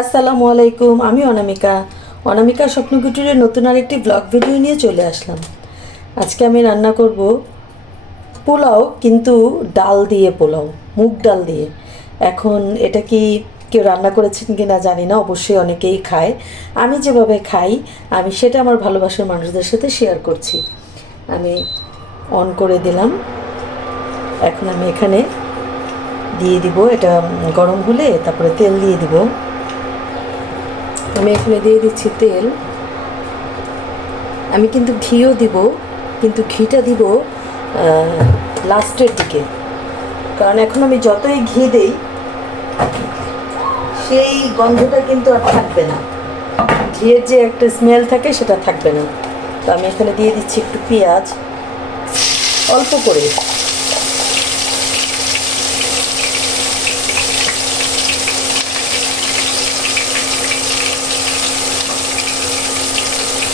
আসসালামু আলাইকুম। আমি অনামিকা। অনামিকা স্বপ্নকুটিরের নতুন আরেকটি ব্লগ ভিডিও নিয়ে চলে আসলাম। আজকে আমি রান্না করব পোলাও, কিন্তু ডাল দিয়ে পোলাও, মুগ ডাল দিয়ে। এখন এটা কি কেউ রান্না করেছেন কি না জানি না, অবশ্যই অনেকেই খায়। আমি যেভাবে খাই আমি সেটা আমার ভালোবাসার মানুষদের সাথে শেয়ার করছি। আমি অন করে দিলাম। এখন আমি এখানে দিয়ে দিব, এটা গরম হলে তারপরে তেল দিয়ে দিব। আমি এখানে দিয়ে দিচ্ছি তেল। আমি কিন্তু ঘিও দিব, কিন্তু ঘিটা দিব লাস্টের দিকে, কারণ এখন আমি যতই ঘি দেই সেই গন্ধটা কিন্তু আর থাকবে না, ঘিয়ের যে একটা স্মেল থাকে সেটা থাকবে না। তো আমি এখানে দিয়ে দিচ্ছি একটু পেঁয়াজ, অল্প করে।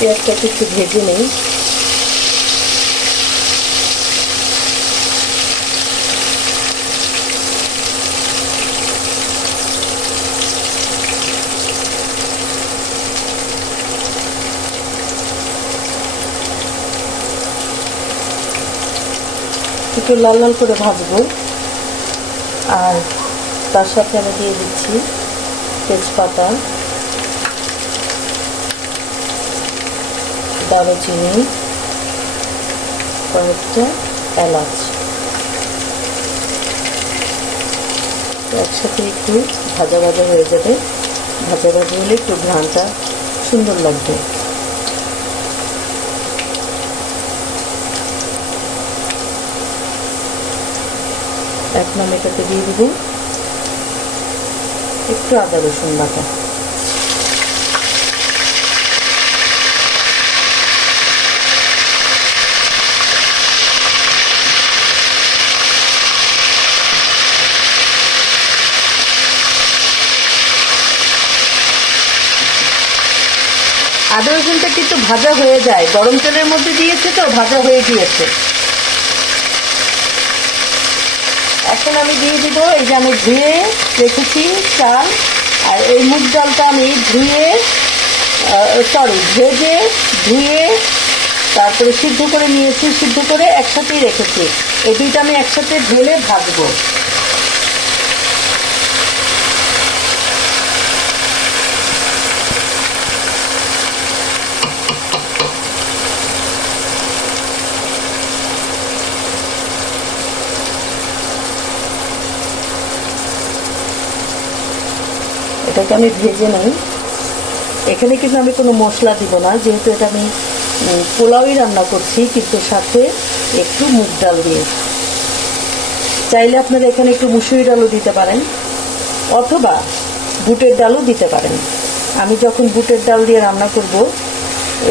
পেঁয়াজটাকে একটু ভেজে নেই। একটু লাল লাল করে ভাজবো। আর তার সাথে আমি দিয়ে দিচ্ছি তেজপাতা, দারুচিনি, কয়েকটা এলাচ। একসাথে একটু ভাজা ভাজা হয়ে যাবে। ভাজা ভাজা হলে একটু ঘ্রাণটা সুন্দর লাগবে। এখন আমি এটাতে দিয়ে দিব একটু আদা রসুন বাটা। আদা রসুনটা কিন্তু ভাজা হয়ে যায়, গরম তেলের মধ্যে দিয়েছে তো ভাজা হয়ে গিয়েছে। এখন আমি দিয়ে দিব, এই যে আমি ধুয়ে রেখেছি চাল, আর এই মুগ ডালটা আমি ভেজে ধুয়ে তারপরে সিদ্ধ করে নিয়েছি, সিদ্ধ করে একসাথেই রেখেছি। এই দুইটা আমি একসাথে ঢেলে ভাজবো। এটাকে আমি ভেজে নিই। এখানে কিন্তু আমি কোনো মশলা দিব না, যেহেতু এটা আমি পোলাওই রান্না করছি, কিন্তু সাথে একটু মুগ ডাল দিয়ে। চাইলে আপনারা এখানে একটু মুসুরি ডালও দিতে পারেন, অথবা বুটের ডালও দিতে পারেন। আমি যখন বুটের ডাল দিয়ে রান্না করব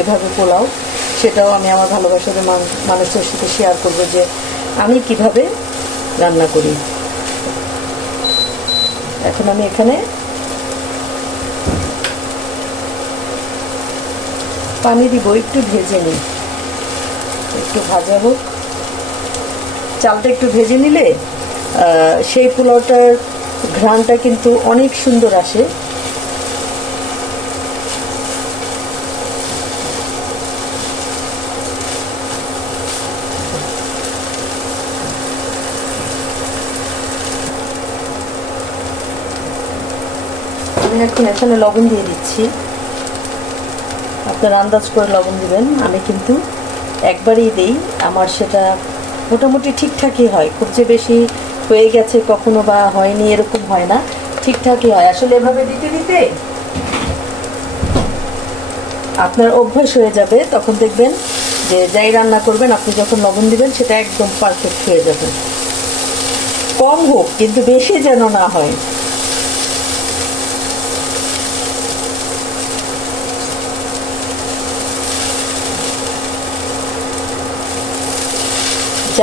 এভাবে পোলাও, সেটাও আমি আমার ভালোবাসার মানুষের সাথে শেয়ার করব যে আমি কিভাবে রান্না করি। এখন আমি এখানে পানি দিব, একটু ভেজে নিই, একটু ভাজা হোক। চালটা একটু ভেজে নিলে সেই পোলাওটার ঘ্রাণটা কিন্তু অনেক সুন্দর আসে। আমি এখন এখানে লবণ দিয়ে দিচ্ছি। আপনার আন্দাজ করে লবণ দিবেন। আমি কিন্তু একবারই দিই, আমার সেটা মোটামুটি ঠিকঠাকই হয়। খুব যে বেশি হয়ে গেছে কখনো বা হয়নি এরকম হয় না, ঠিকঠাকই হয়। আসলে এভাবে দিতে দিতে আপনার অভ্যাস হয়ে যাবে, তখন দেখবেন যে যাই রান্না করবেন আপনি যখন লবণ দিবেন সেটা একদম পারফেক্ট হয়ে যাবে। কম হোক, কিন্তু বেশি যেন না হয়।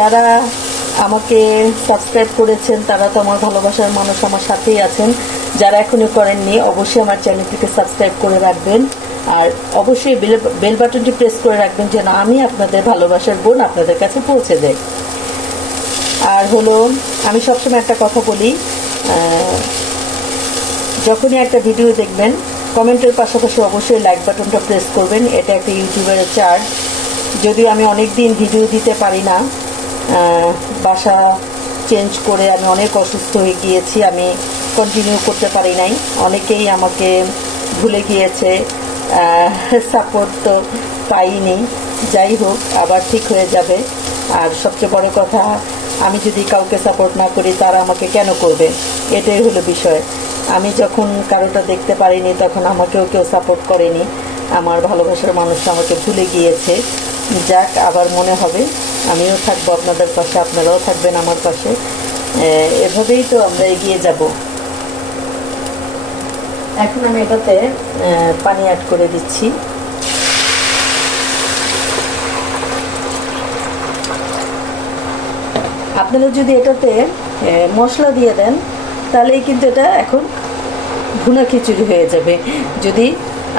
যারা আমাকে সাবস্ক্রাইব করেছেন তারা তো আমার ভালোবাসার মানুষ, আমার সাথেই আছেন। যারা এখনো করেননি অবশ্যই আমার চ্যানেলটিকে সাবস্ক্রাইব করে রাখবেন, আর অবশ্যই বেল বাটনটি প্রেস করে রাখবেন যেন আমি আপনাদের ভালোবাসার বোন আপনাদের কাছে পৌঁছে দেয়। আর হলো, আমি সবসময় একটা কথা বলি, যখনই একটা ভিডিও দেখবেন কমেন্টের পাশাপাশি অবশ্যই লাইক বাটনটা প্রেস করবেন। এটা একটা ইউটিউবের চার্জ। যদিও আমি অনেক দিন ভিডিও দিতে পারি না, বাসা চেঞ্জ করে আমি অনেক অসুস্থ হয়ে গিয়েছি, আমি কন্টিনিউ করতে পারি নাই। অনেকেই আমাকে ভুলে গিয়েছে, সাপোর্ট তো পাইনি। যাই হোক, আবার ঠিক হয়ে যাবে। আর সবচেয়ে বড় কথা, আমি যদি কাউকে সাপোর্ট না করি তারা আমাকে কেন করবে, এটাই হলো বিষয়। আমি যখন কারোটা দেখতে পারিনি তখন আমাকেও কেউ সাপোর্ট করেনি, আমার ভালোবাসার মানুষ আমাকে ভুলে গিয়েছে। যাক, আবার মনে হবে আমিও থাকবো আপনাদের পাশে, আপনারাও থাকবেন আমার পাশে। এভাবেই তো আমরা এগিয়ে যাব। এখন আমি এটাতে পানি অ্যাড করে দিচ্ছি। আপনারা যদি এটাতে মশলা দিয়ে দেন তাহলেই কিন্তু এটা এখন ভুনা খিচুড়ি হয়ে যাবে। যদি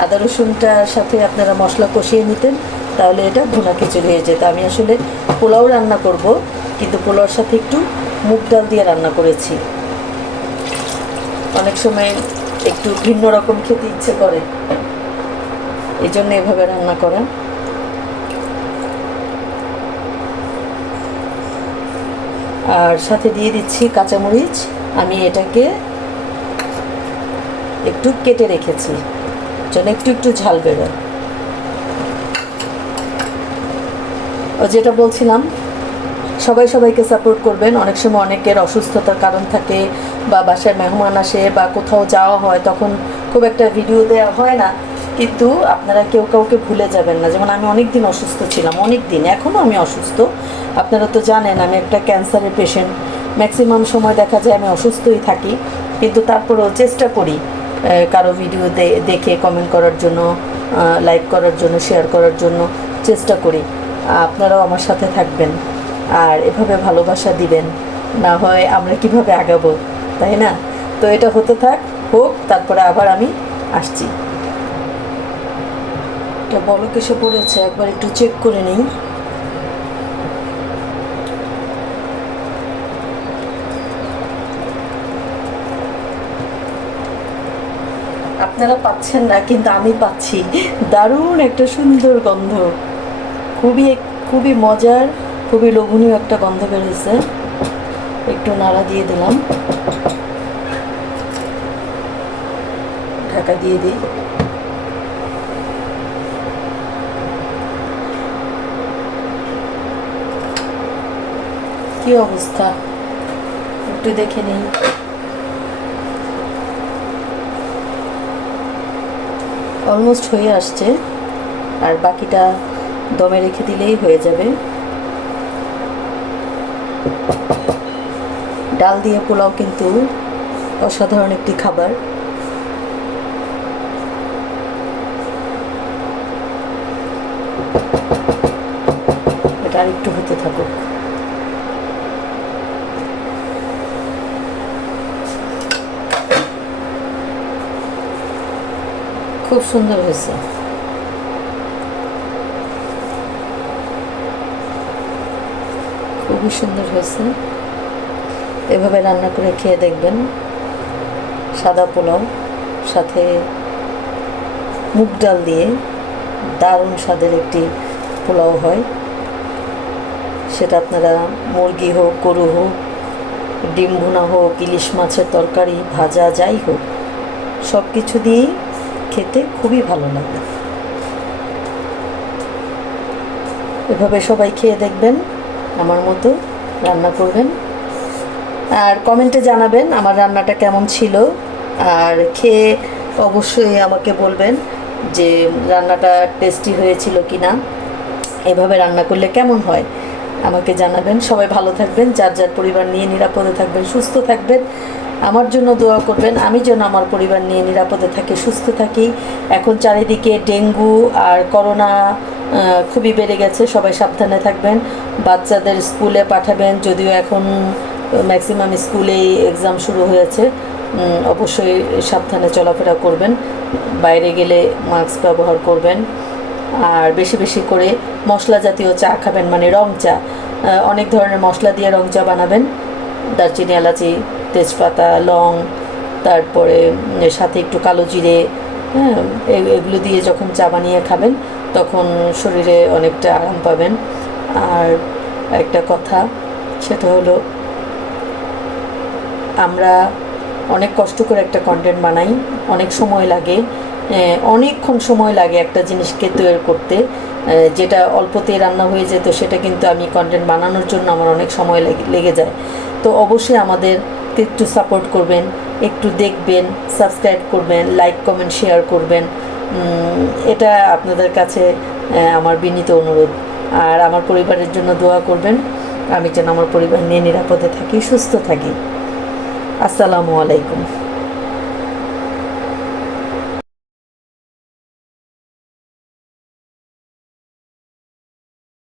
আদা রসুনটার সাথে আপনারা মশলা কষিয়ে নিতেন তাহলে এটা ভুনা খিচুড়ি হয়ে যেত। আমি আসলে পোলাও রান্না করব, কিন্তু পোলাওর সাথে একটু মুগ ডাল দিয়ে রান্না করেছি। অনেক সময় একটু ভিন্ন রকম খেতে ইচ্ছে করে, এই জন্য এভাবে রান্না করা। আর সাথে দিয়ে দিচ্ছি কাঁচামরিচ। আমি এটাকে একটু কেটে রেখেছি যেন একটু একটু ঝাল বেরোয়। যেটা বলছিলাম, সবাই সবাইকে সাপোর্ট করবেন। অনেক সময় অনেকের অসুস্থতার কারণ থাকে, বা বাসায় মেহমান আসে, বা কোথাও যাওয়া হয়, তখন খুব একটা ভিডিও দেওয়া হয় না। কিন্তু আপনারা কেউ কাউকে ভুলে যাবেন না। যেমন আমি অনেক দিন অসুস্থ ছিলাম, অনেক দিন, এখনও আমি অসুস্থ। আপনারা তো জানেন আমি একটা ক্যান্সারের পেশেন্ট। ম্যাক্সিমাম সময় দেখা যায় আমি অসুস্থই থাকি, কিন্তু তারপরেও চেষ্টা করি কারো ভিডিও দেখে কমেন্ট করার জন্য, লাইক করার জন্য, শেয়ার করার জন্য চেষ্টা করি। আপনারাও আমার সাথে থাকবেন আর এভাবে ভালোবাসা দিবেন, না হয় আমরা কিভাবে আগাবো, তাই না? তো এটা হতে হোক, তারপরে আবার আমি আসছি। এটা বলক এসে পড়েছে, একবার একটু চেক করে নিই। আপনারা পাচ্ছেন না, কিন্তু আমি পাচ্ছি। দারুণ একটা সুন্দর গন্ধ, খুবই খুবই মজার, খুবই লোভনীয় একটা গন্ধ বেরিয়েছে। একটু নাড়া দিয়ে দিলাম, ঢাকা দিয়ে দিই। কি অবস্থা একটু দেখে নিই। অলমোস্ট হয়ে আসছে, আর বাকিটা দমে রেখে দিলেই হয়ে যাবে। ডাল দিয়ে পোলাও কিন্তু অসাধারণ একটি খাবার। এটা আর একটু হতে থাকুক। খুব সুন্দর হয়েছে। খুবই সুন্দর হয়েছে। এভাবে রান্না করে খেয়ে দেখবেন। সাদা পোলাও সাথে মুগ ডাল দিয়ে দারুণ স্বাদের একটি পোলাও হয়। সেটা আপনারা মুরগি হোক, গরু হোক, ডিম ভুনা হোক, ইলিশ মাছের তরকারি, ভাজা, যাই হোক, সব কিছু দিয়েই খেতে খুবই ভালো লাগে। এভাবে সবাই খেয়ে দেখবেন, আমার মতো রান্না করবেন, আর কমেন্টে জানাবেন আমার রান্নাটা কেমন ছিল। আর খেয়ে অবশ্যই আমাকে বলবেন যে রান্নাটা টেস্টি হয়েছিল কি না, এভাবে রান্না করলে কেমন হয় আমাকে জানাবেন। সবাই ভালো থাকবেন, যার যার পরিবার নিয়ে নিরাপদে থাকবেন, সুস্থ থাকবেন। আমার জন্য দোয়া করবেন, আমি যেন আমার পরিবার নিয়ে নিরাপদে থাকি, সুস্থ থাকি। এখন চারিদিকে ডেঙ্গু আর করোনা খুবই বেড়ে গেছে, সবাই সাবধানে থাকবেন। বাচ্চাদের স্কুলে পাঠাবেন, যদিও এখন ম্যাক্সিমাম স্কুলেই এক্সাম শুরু হয়েছে। অবশ্যই সাবধানে চলাফেরা করবেন, বাইরে গেলে মাস্ক ব্যবহার করবেন। আর বেশি বেশি করে মশলা জাতীয় চা খাবেন, মানে রং চা। অনেক ধরনের মশলা দিয়ে রং চা বানাবেন, দারচিনি, এলাচি, তেজপাতা, লং, তারপরে সাথে একটু কালো জিরে, হ্যাঁ, এগুলো দিয়ে যখন চা বানিয়ে খাবেন তখন শরীরে অনেকটা আরাম পাবেন। আর একটা কথা, সেটা হলো আমরা অনেক কষ্ট করে একটা কন্টেন্ট বানাই, অনেক সময় লাগে, অনেকক্ষণ সময় লাগে একটা জিনিসকে তৈরি করতে। যেটা অল্পতে রান্না হয়ে যেত সেটা কিন্তু আমি কন্টেন্ট বানানোর জন্য আমার অনেক সময় লেগে যায়। তো অবশ্যই আমাদেরকে একটু সাপোর্ট করবেন, একটু দেখবেন, সাবস্ক্রাইব করবেন, লাইক কমেন্ট শেয়ার করবেন। এটা আপনাদের কাছে আমার বিনীত অনুরোধ। আর আমার পরিবারের জন্য দোয়া করবেন, আমি যেন আমার পরিবার নিয়ে নিরাপদে থাকি, সুস্থ থাকি। আসসালামু আলাইকুম।